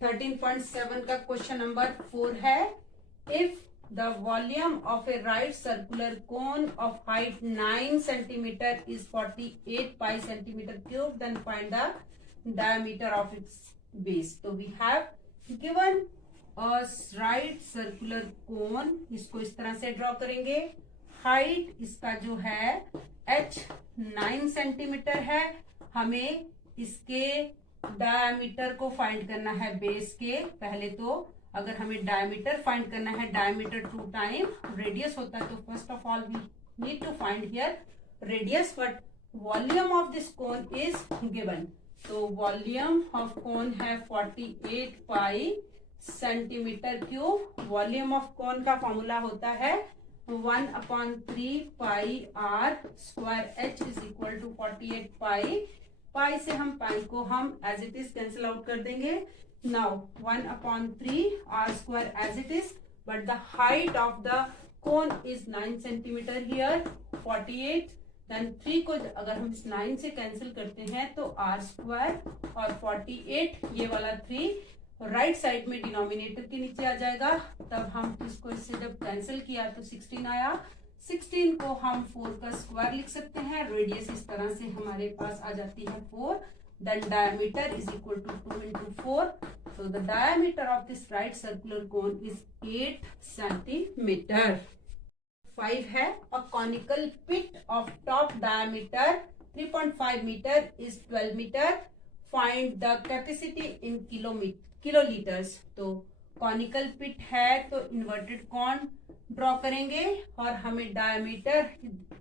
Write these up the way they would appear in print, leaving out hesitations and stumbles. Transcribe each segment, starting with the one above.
13.7 का question number 4 है। If the volume of a right circular cone of height 9 centimetre is 48 pi centimetre cube, then find the diameter of its base. तो we have given a right circular cone, इसको इस तरह से draw करेंगे। Height इसका जो है h 9 centimetre है। हमें इसके डायमीटर को फाइंड करना है बेस के। पहले तो अगर हमें डायमीटर फाइंड करना है, डायमीटर 2 टाइम रेडियस होता है, तो first of all we need to find here radius, but volume of this cone is given. तो वॉल्यूम ऑफ कोन है 48 pi centimetre cube. Volume of cone का फॉर्मूला होता है 1/3 pi r square h is equal to 48 pi. Pi से हम pi को हम as it is cancel out कर देंगे। Now 1/3 r square as it is, but the height of the cone is 9 centimetre here 48, then 3 को अगर हम इस 9 से कैंसिल करते हैं तो आर स्क्वायर और 48 ये वाला 3 राइट साइड में डिनोमिनेटर के नीचे आ जाएगा। तब हम इसको इससे जब कैंसिल किया तो 16 आया। 16 को हम 4 का स्क्वायर लिख सकते हैं। रेडियस इस तरह से हमारे पास आ जाती है 4, then diameter is equal to 2 into 4। so the diameter of this right circular cone is 8 centimetre. 5 है, a conical pit of top diameter 3.5 meter is 12 meter, find the capacity in kilolitres. तो conical pit है तो inverted cone draw करेंगे और हमें diameter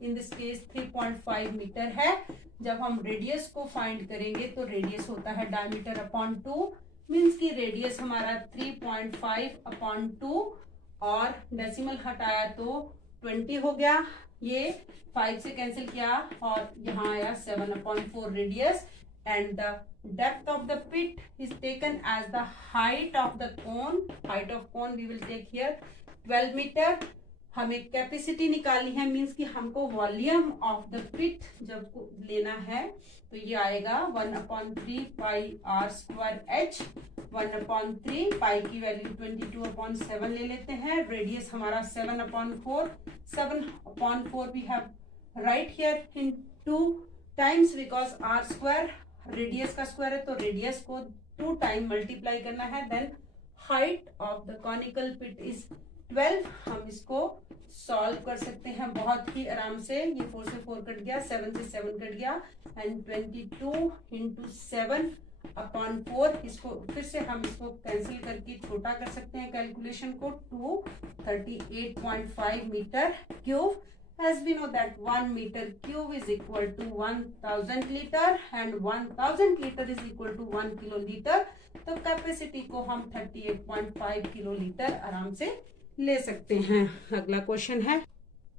in this case 3.5 metre है। जब हम रेडियस को फाइंड करेंगे तो रेडियस होता है डायमीटर अपॉन 2, मीन्स की रेडियस हमारा 3.5/2 और डेसिमल हटाया तो 20 हो गया। ये 5 से कैंसिल किया और यहाँ आया 7/4 radius. And the depth of the pit is taken as the height of the cone. Height of cone we will take here 12 meter. हमें कैपेसिटी निकालनी है, मीन्स कि हमको वॉल्यूम ऑफ द पिट जब लेना है तो ये आएगा 1/3 पाई आर स्क्वायर एच। 1/3 पाई की वैल्यू 22/7 ले लेते हैं। रेडियस हमारा 7/4। 7/4 we have right here in 2 times because R square radius का स्क्वायर है, तो रेडियस को 2 टाइम मल्टीप्लाई करना है। Then height of the conical pit is 12। हम इसको सॉल्व कर सकते हैं बहुत ही आराम से। ये 4 से 4 कट गया, 7 से 7 कट गया, एंड 22 into 7/4। इसको फिर से हम इसको कैंसिल करके छोटा कर सकते हैं कैलकुलेशन को, 238.5 metre cube. As we know that 1 meter cube is equal to 1000 liter and 1000 liter is equal to 1 kiloliter। तो कैपेसिटी को हम 38.5 किलोलीटर आराम से ले सकते हैं। अगला क्वेश्चन है,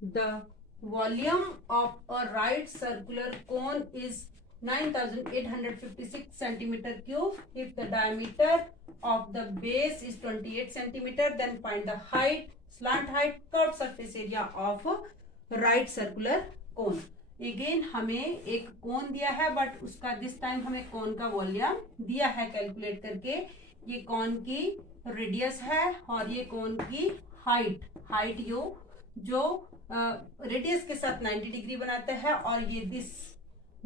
the volume of a right circular cone is 9856 centimetre cube. If the diameter of the base is 28 centimetre, then find the height, slant height, curve surface area of right circular cone. Again हमें एक कोन दिया है, but उसका this time हमें कोन का volume दिया है calculate करके। ये कोन की रेडियस है और ये कोन की हाइट। हाइट जो रेडियस के साथ 90 डिग्री बनाता है, और ये दिस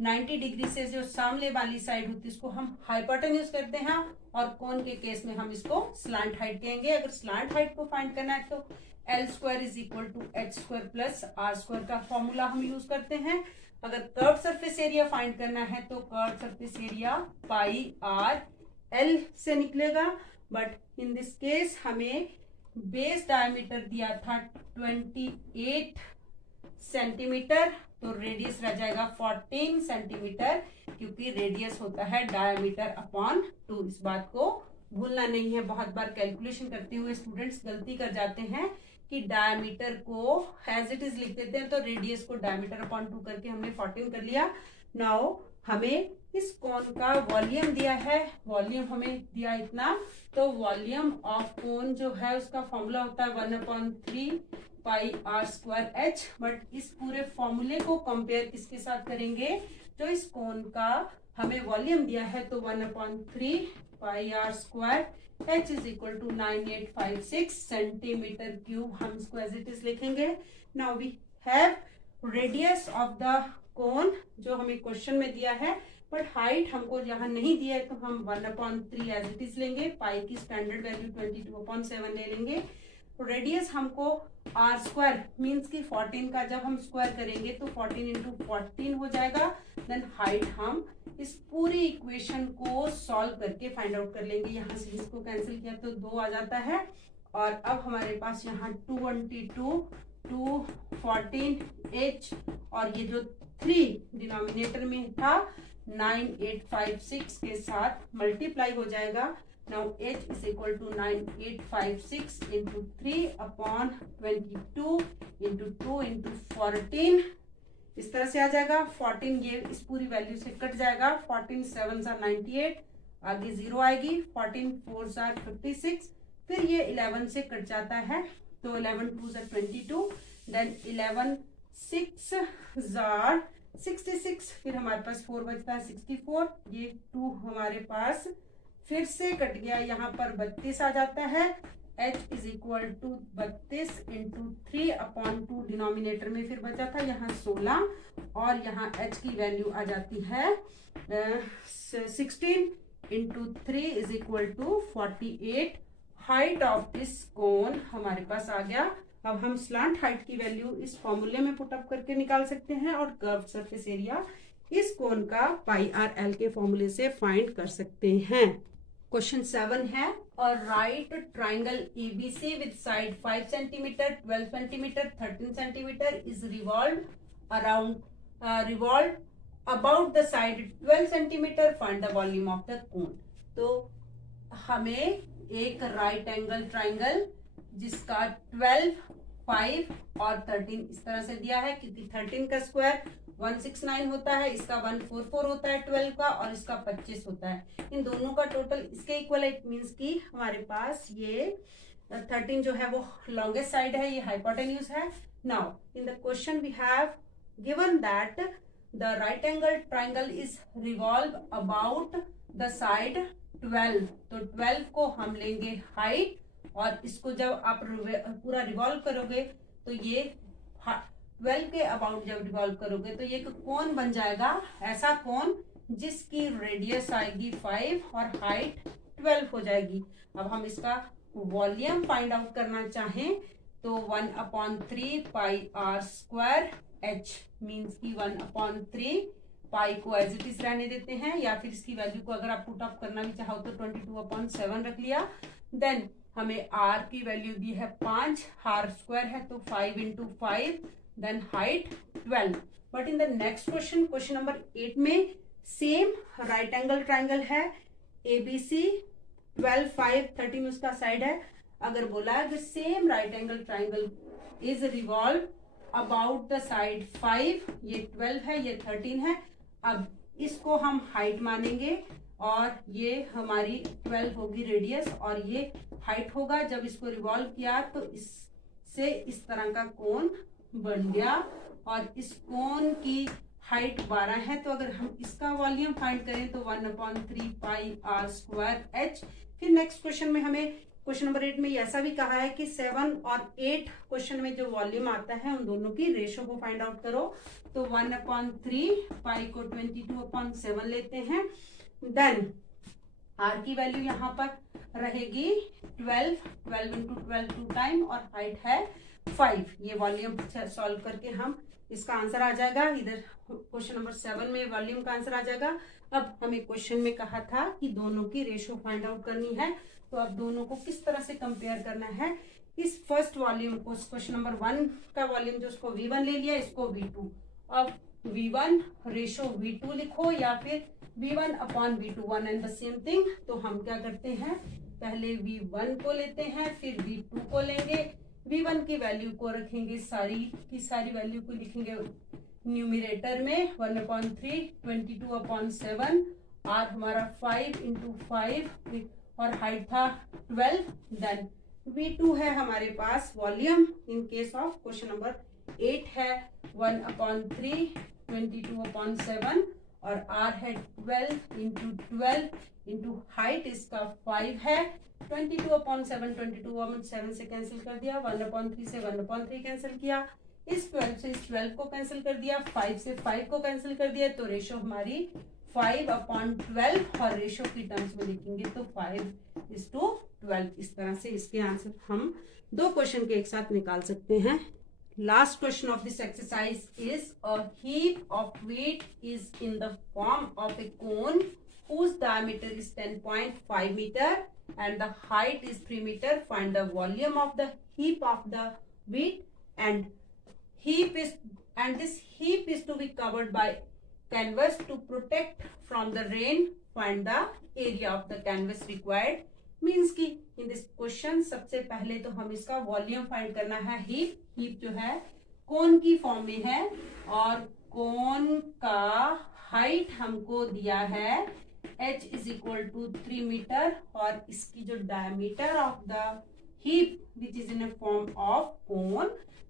90 डिग्री से जो सामने वाली साइड होती है उसको हम हाइपोटेन्यूज करते हैं, और कोन के केस में हम इसको स्लैंट हाइट कहेंगे। अगर स्लैंट हाइट को फाइंड करना है तो L square is equal to H square plus R square का फॉर्मूला हम यूज करते हैं। अगर कर्व सरफेस एरिया फाइंड करना है तो curve surface area pi R L से निकलेगा, बट इन दिस केस हमें बेस डायमीटर दिया था 28 सेंटीमीटर, तो रेडियस रह जाएगा 14 सेंटीमीटर, क्योंकि रेडियस होता है डायमीटर अपॉन 2। इस बात को भूलना नहीं है। बहुत बार कैलकुलेशन करते हुए स्टूडेंट्स गलती कर जाते हैं कि डायमीटर को एज इट इज लिख देते हैं, तो रेडियस को डायमीटर अपॉन 2 करके हमने 14 कर लिया। नाउ हमें इस कोन का वॉल्यूम दिया है, वॉल्यूम हमें दिया इतना, तो वॉल्यूम ऑफ कोन जो है उसका फॉर्मूला होता है 1/3 pi r square H. But इस पूरे फॉर्मूले को कंपेयर किसके साथ करेंगे, जो इस कोन का हमें वॉल्यूम दिया है तो 1/3 pi r square h is equal to 9856 centimetre cube, हम इसको एज इट इज लिखेंगे. Now we have radius of the cone जो हमें क्वेश्चन में दिया है, बट हाइट हमको यहाँ नहीं दिया है तो हम 1/3 एज इट इज लेंगे. पाई की स्टैंडर्ड वैल्यू 22/7 ले लेंगे. रेडियस हमको आर स्क्वायर मीन्स की 14 का जब हम स्क्वायर करेंगे तो 14 इंटू 14 हो जाएगा. देन हाइट हम इस पूरी इक्वेशन को सॉल्व करके फाइंड आउट कर लेंगे. यहाँ से इसको कैंसिल किया तो 2 आ जाता है. और अब हमारे पास यहाँ 222 214 h और ये जो 3 डिनोमिनेटर में था 9856 के साथ मल्टीप्लाई हो जाएगा. Now h is equal to 9856 into 3/22 into 2 into 14. इस तरह से आ जाएगा. 14 ये इस पूरी वैल्यू से कट जाएगा. 14 7s are 98, आगे 0 आएगी. 14 4s are 56, फिर ये 11 से कट जाता है तो 11 2s are 22, then 11 6s are 66, फिर हमारे पास 4 बचता है 64. ये 2 हमारे पास फिर से कट गया, यहाँ पर 32 आ जाता है. h is equal to 32 into 3/2 denominator में फिर बचा था यहाँ 16 और यहाँ h की वैल्यू आ जाती है 16 into 3 is equal to 48. Height of this cone हमारे पास आ गया. अब हम स्लांट हाइट की वैल्यू इस फॉर्मूले में पुटअप करके निकाल सकते हैं और कर्व सरफेस एरिया इस कोन का पाई आर एल के फॉर्मूले से फाइंड कर सकते हैं. क्वेश्चन 7 है, और right triangle ABC with side 5 centimetre 12 centimetre 13 centimetre is revolve about the side 12 centimetre. Find the volume of the कोन. तो हमें एक राइट एंगल ट्राइंगल जिसका 12 5 और 13 इस तरह से दिया है, क्योंकि 13 का स्क्वायर 169 होता है, इसका 144 होता है 12 का, और इसका 25 होता है. इन दोनों का टोटल इसके इक्वल इट मीन्स कि हमारे पास ये 13 जो है वो लॉन्गेस्ट साइड है, ये हाइपोटेन्यूज है. Now in the question we have given that the right angle triangle is revolve about the side 12. तो 12 को हम लेंगे हाइट, और इसको जब आप पूरा रिवॉल्व करोगे तो ये 12 के अबाउट जब रिवॉल्व करोगे तो ये कोन बन जाएगा, ऐसा कोन जिसकी रेडियस आएगी 5 और हाइट 12 हो जाएगी. अब हम इसका वॉल्यूम फाइंड आउट करना चाहें तो 1/3 pi r square h means की 1/3 पाई को एज इट इज रहने देते हैं, या फिर इसकी वैल्यू को अगर आप पुट अप करना भी चाहो तो 22/7 रख लिया. देन हमें r की वैल्यू दी है 5, r स्क्वायर है तो 5 into 5, then height 12. But in the next question, question number 8 में सेम राइट एंगल ट्राइंगल है, एबीसी 12 5 13 उसका साइड है. अगर बोला है कि same right angle triangle is revolve about the side 5, ये 12 है ये 13 है. अब इसको हम हाइट मानेंगे और ये हमारी 12 होगी रेडियस और ये हाइट होगा. जब इसको रिवॉल्व किया तो इससे इस तरह का कोन बन गया, और इस कोन की हाइट 12 है. तो अगर हम इसका वॉल्यूम फाइंड करें तो 1/3 पाई आर स्क्वायर h. फिर नेक्स्ट क्वेश्चन में हमें क्वेश्चन नंबर 8 में ऐसा भी कहा है कि 7 और 8 क्वेश्चन में जो वॉल्यूम आता है उन दोनों की रेशो को फाइंड आउट करो. तो 1/3 पाई को 22/7 लेते हैं. देन आर की वैल्यू यहाँ पर रहेगी 12 इंटू 12 2 टाइम, और हाइट है 5. ये वॉल्यूम सॉल्व करके हम इसका आंसर आ जाएगा. इधर क्वेश्चन नंबर 7 में वॉल्यूम का आंसर आ जाएगा. अब हमें क्वेश्चन में कहा था कि दोनों की रेशो फाइंड आउट करनी है, तो अब दोनों को किस तरह से कंपेयर करना है. इस फर्स्ट वॉल्यूम को, क्वेश्चन नंबर 1 का वॉल्यूम जो उसको V1 ले लिया, इसको V2. अब V1 रेशो V2 लिखो या फिर V1/V2, one and the same thing. तो हम क्या करते हैं, पहले V1 को लेते हैं, फिर V2 को लेंगे. V1 की वैल्यू को रखेंगे, सारी की सारी वैल्यू को लिखेंगे न्यूमिरेटर में 1/3 22/7. आर हमारा 5 इंटू 5 और हाइट था 12. देन V2 है हमारे पास volume, in case of question number 8 है 1/3 22/7, और r है 12 इंटू 12 इंटू हाइट इसका 5 है। 22/7, 22/7 से कैंसिल कर दिया, 1/3 से 1/3 कैंसिल किया, इस 12 से इस 12 को कैंसिल कर दिया, 5 से 5 को कैंसिल कर दिया, तो रेशो हमारी 5/12 और रेशो की टर्म्स में लिखेंगे तो 5:12। इस तरह से इसके आंसर हम दो क्वेश्चन के एक साथ निकाल सकते हैं। Last question of this exercise is a heap of wheat is in the form of a cone whose diameter is 10.5 meter and the height is 3 meter. Find the volume of the heap of the wheat and this heap is to be covered by canvas to protect from the rain. Find the area of the canvas required. Means की in this question सबसे पहले तो हम इसका volume find करना है। Heap जो है कोन की फॉर्म में है और कोन का हाइट हमको दिया है h is equal to 3 metre और इसकी जो diameter of the heap which is in a form of cone,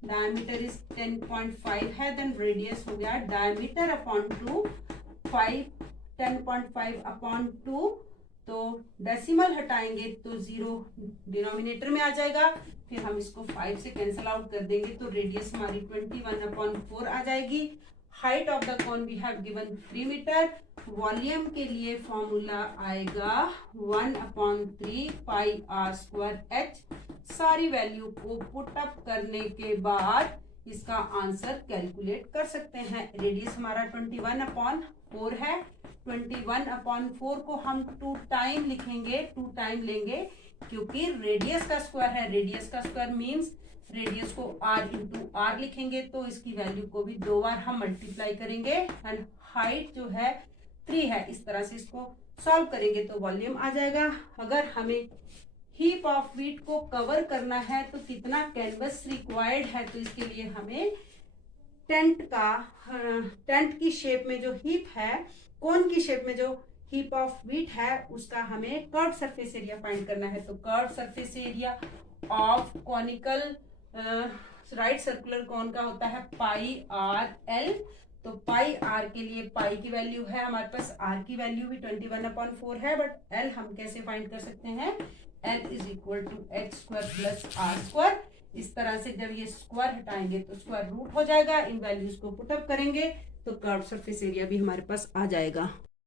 diameter is 10.5 है, देन रेडियस हो गया डायमीटर अपॉन 2, 10.5 अपॉन 2, तो डेसिमल हटाएंगे तो 0 डिनोमिनेटर में आ जाएगा, फिर हम इसको 5 से कैंसिल आउट कर देंगे तो रेडियस हमारी 21/4 आ जाएगी। Height of the cone we have given 3 metre. Volume के लिए फॉर्मूला आएगा 1/3 पाई r स्क्वायर h। सारी वैल्यू को पुट अप करने के बाद इसका आंसर कैलकुलेट कर सकते हैं। रेडियस हमारा 21/4 है, 21/4 को हम 2 टाइम लिखेंगे, 2 टाइम लेंगे क्योंकि रेडियस का स्क्वायर है। रेडियस का स्क्वायर मीन्स रेडियस को r इंटू r लिखेंगे तो इसकी वैल्यू को भी 2 बार हम मल्टीप्लाई करेंगे एंड हाइट जो है 3 है। इस तरह से इसको सॉल्व करेंगे तो वॉल्यूम आ जाएगा। अगर हमें हीप ऑफ व्हीट को कवर करना है तो कितना कैनवस रिक्वायर्ड है, तो इसके लिए हमें टेंट की शेप में जो हीप है, कोन की शेप में जो हीप ऑफ व्हीट है उसका हमें कर्व सरफेस एरिया फाइंड करना है। तो curve surface area of conical right circular कोन का होता है पाई आर एल। तो पाई आर के लिए पाई की वैल्यू है हमारे पास, आर की वैल्यू भी 21/4 है, बट एल हम कैसे फाइंड कर सकते हैं, L is equal to h square plus r square. इस तरह से जब ये स्क्वायर हटाएंगे तो स्क्वायर रूट हो जाएगा, इन वैल्यूज को पुटअप करेंगे तो कर्व सरफेस एरिया भी हमारे पास आ जाएगा।